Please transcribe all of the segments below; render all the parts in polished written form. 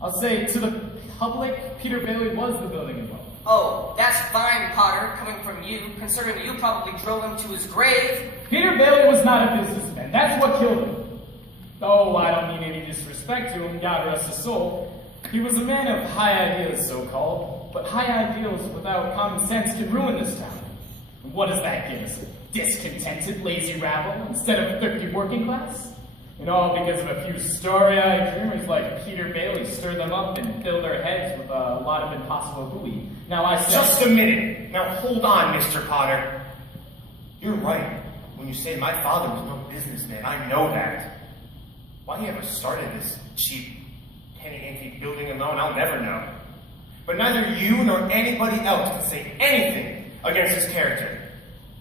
I'll say to the public, Peter Bailey was the building and loan. Oh, that's fine, Potter, coming from you, considering you probably drove him to his grave. Peter Bailey was not a businessman. That's what killed him. Oh, I don't mean any disrespect to him, God rest his soul. He was a man of high ideas, so-called, but high ideals without common sense can ruin this town. And what does that give us? Discontented, lazy rabble instead of thrifty working class? And all because of a few story-eyed dreamers like Peter Bailey stir them up and fill their heads with a lot of impossible hooey. Now I say— Just a minute. Now hold on, Mr. Potter. You're right when you say my father was no businessman. I know that. Why he ever started this cheap, penny-ante building alone, I'll never know. But neither you nor anybody else can say anything against his character.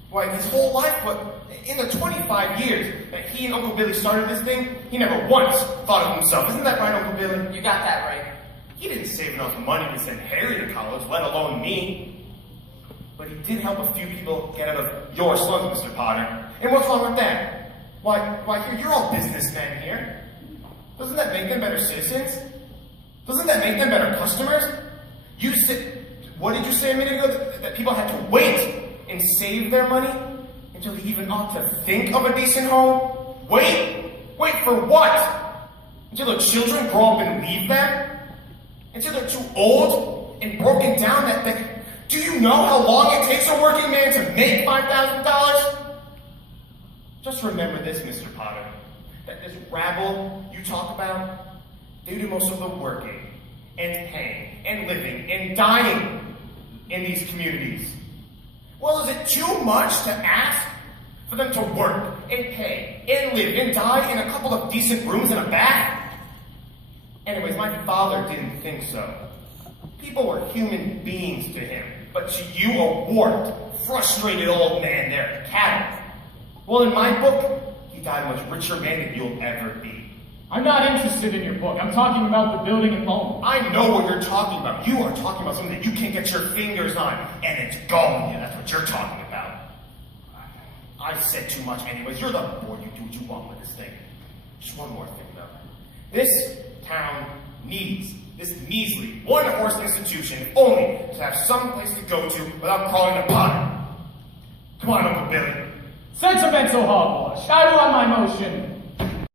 Why, his whole life, but in the 25 years that he and Uncle Billy started this thing, he never once thought of himself. Isn't that right, Uncle Billy? You got that right. He didn't save enough money to send Harry to college, let alone me. But he did help a few people get out of your slums, Mr. Potter. And what's wrong with that? Why, you're all businessmen here. Doesn't that make them better citizens? Doesn't that make them better customers? You said, what did you say a minute ago? That people had to wait and save their money until they even ought to think of a decent home? Wait for what? Until their children grow up and leave them? Until they're too old and broken down do you know how long it takes a working man to make $5,000? Just remember this, Mr. Potter, that this rabble you talk about, they do most of the working and paying and living and dying in these communities. Well, is it too much to ask for them to work and pay and live and die in a couple of decent rooms and a bath? Anyways, my father didn't think so. People were human beings to him, but to you, a warped, frustrated old man, they're cattle. Well, in my book, he died a much richer man than you'll ever be. I'm not interested in your book. I'm talking about the building and loan. I know what you're talking about. You are talking about something that you can't get your fingers on, and it's gone. Yeah, that's what you're talking about. I said too much anyways. You're the board. You do what you want with this thing. Just one more thing, though. This town needs this measly one-horse institution if only to have some place to go to without calling the Potter. Come on, Uncle Billy. Sentimental hogwash. I want my motion